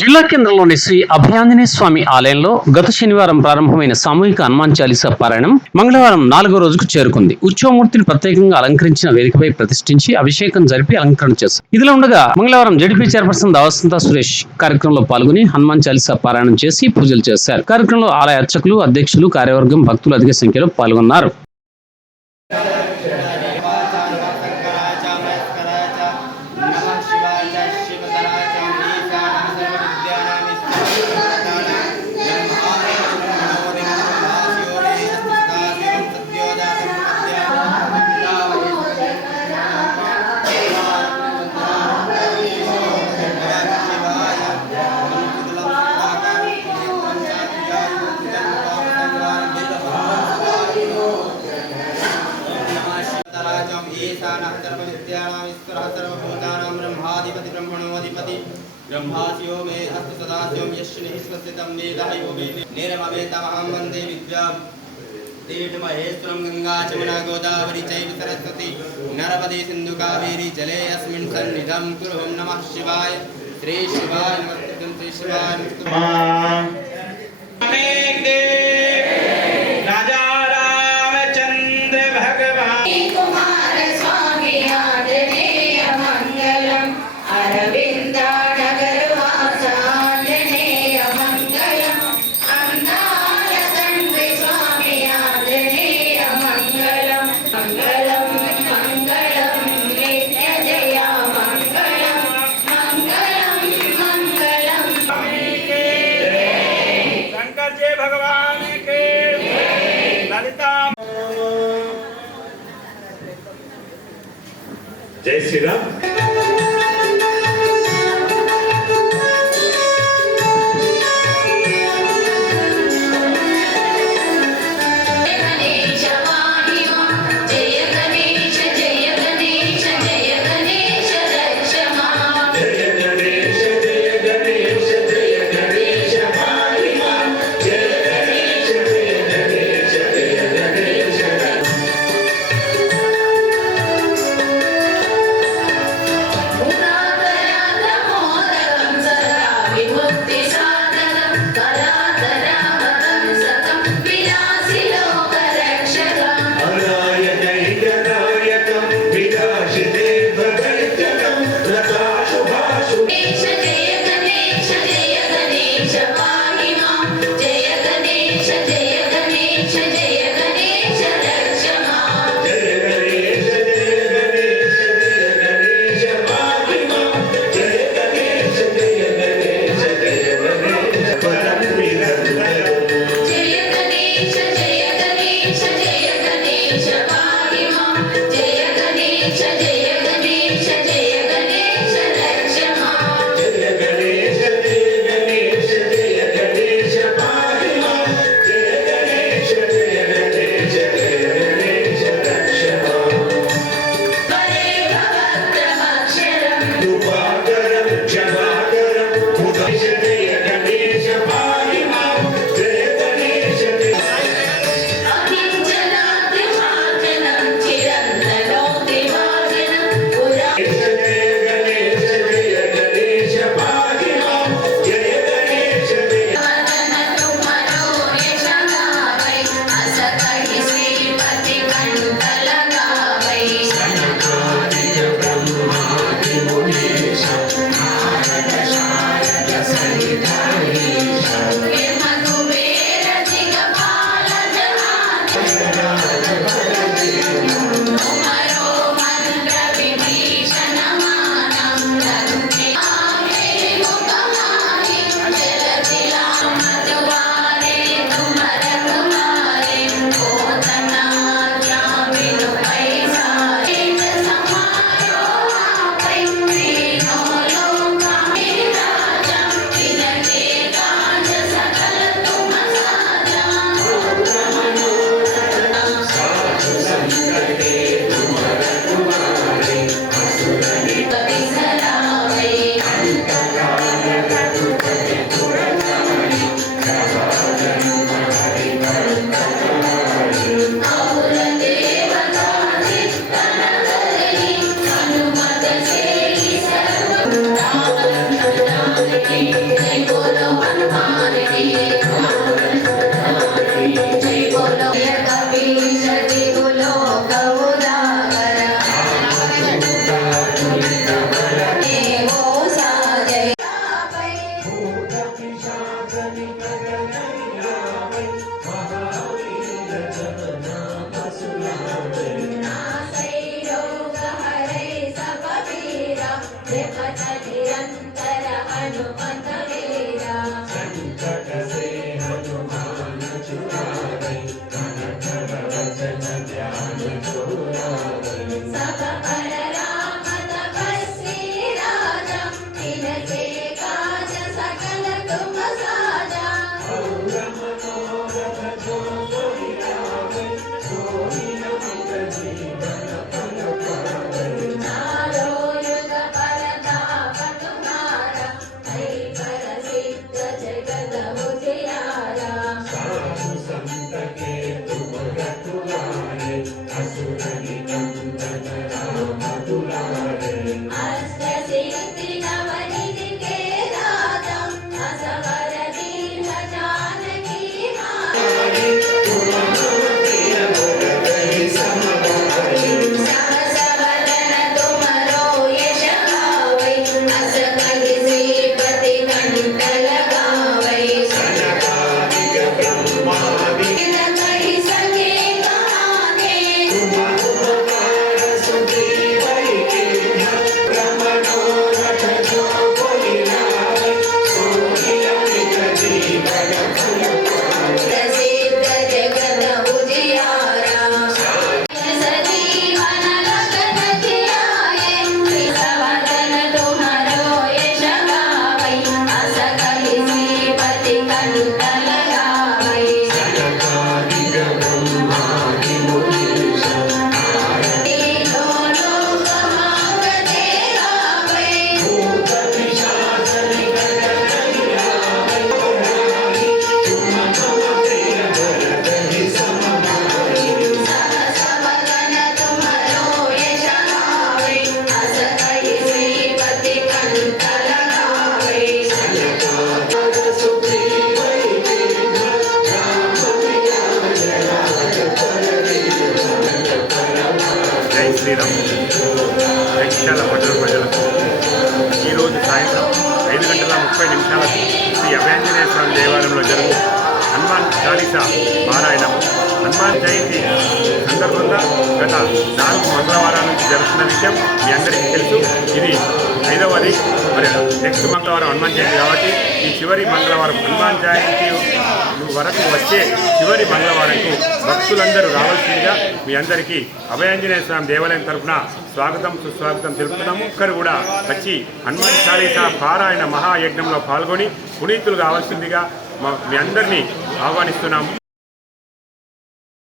జిల్లా కేంద్రంలోని శ్రీ అభయాంజనేయ స్వామి ఆలయంలో గత శనివారం ప్రారంభమైన సామూహిక హనుమాన్ చాలీసా పారాయణం మంగళవారం 4వ రోజుకు చేరుకుంది. ఉత్సవమూర్తిని ప్రత్యేకంగా అలంకరించిన వేదికపై ప్రతిష్ఠించి అభిషేకం జరిపి అలంకరణ చేశారు. ఇదిలా ఉండగా మంగళవారం జడ్పీ చైర్పర్సన్ దావసంత సురేష్ కార్యక్రమంలో పాల్గొని హనుమాన్ చాలీసా పారాయణం చేసి పూజలు చేశారు. కార్యక్రమంలో ఆలయ అర్చకులు, అధ్యక్షులు, కార్యవర్గం, భక్తులు అధిక సంఖ్యలో పాల్గొన్నారు. ब्रह्माधिपति ब्रह्मणोऽधिपति ब्रह्मास्यो मे अस्तु सदास्यों यश्निःश्वसितं वेदः यो मे निर्मवेतमहं वन्दे विद्या देवमहेश्वरं गंगा जमुना गोदावरी चैव सरस्वती नर्मदे सिन्धु कावेरी जले अस्मिन् सन्निधं कुरु नमः शिवाय श्री शिवाय नमस्ते श्री शिवाय राजा रामचंद्र भगवान जय श्री राम। శ్రీరామ్ జగిత్యాల పట్టణ ప్రజలకు ఈరోజు సాయంత్రం 5:30 శ్రీ అభయాంజనేయ స్వామి దేవాలయంలో జరుగు హనుమాన్ చాలీసా పారాయణం హనుమాన్ జయంతి సందర్భంగా గత 4 మంగళవారాల నుంచి జరుగుతున్న విషయం మీ అందరికీ తెలుసు. ఇది 5వది. మరి నెక్స్ట్ మంగళవారం హనుమాన్ జయంతి కాబట్టి ఈ చివరి మంగళవారం హనుమాన్ జయంతి వరకు వచ్చే చివరి మంగళవారంకు భక్తులందరూ రావాల్సిందిగా మీ అందరికీ అభయాంజనేయ స్వామి దేవాలయం తరఫున స్వాగతం సుస్వాగతం తెలుపుతున్నాము. ఒక్కరు కూడా వచ్చి హనుమాన్ చాలీసా పారాయణ మహాయజ్ఞంలో పాల్గొని పునీతులు కావాల్సిందిగా మీ అందరినీ ఆహ్వానిస్తున్నాము.